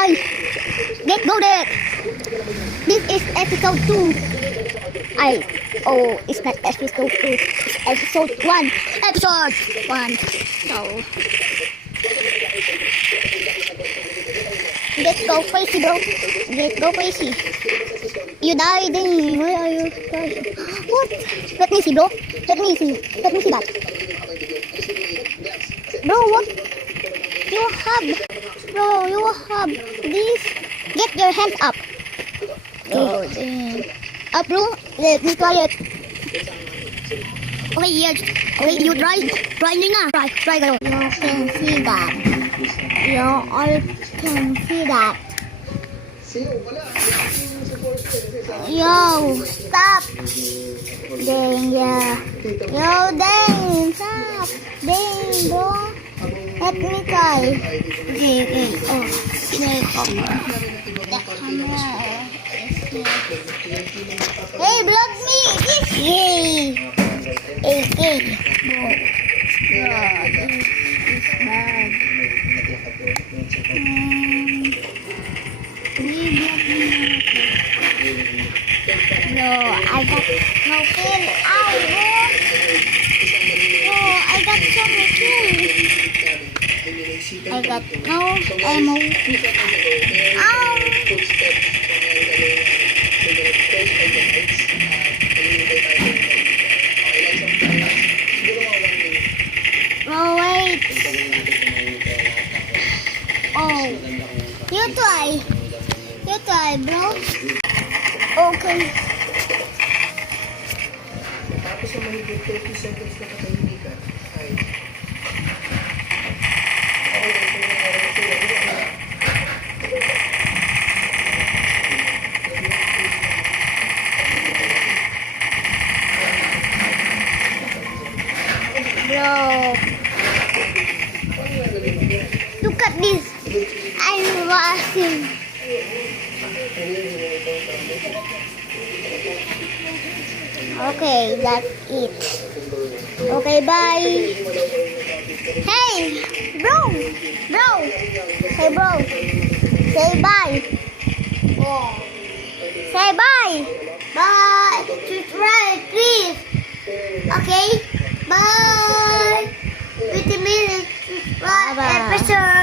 bye. Let's go there. This is episode 2. It's not episode 2. It's episode 1. Episode 1. So, let's go crazy, bro. Let's go crazy. You died in. Where are you? What? Let me see, bro. Let me see that. Bro, what? You have this. Get your hands up. Up, bro. Let me try it. Okay, yes. Okay, you try. Try na. Try, bro. You can see that. You all can see that. Yo, stop. Dang, yeah. Yo, dang, stop. Dang, bro. Let me try. Okay. Oh, snake. The camera is here. Hey, block me. Hey. Hey. This is bad. No, I got no kill. Ow, bro. No, I got some kill. I got no ammo. Ow. Oh, wait. Oh, you try, bro. Okay. Tapos naman yung 30 seconds na katahimikan ay bro, look at this. I'm watching. Okay, that's it. Okay, bye. Hey, bro. Hey, bro. Say bye. Say bye. Bye. Subscribe, please. Okay. Bye. 50 minutes. Subscribe episode.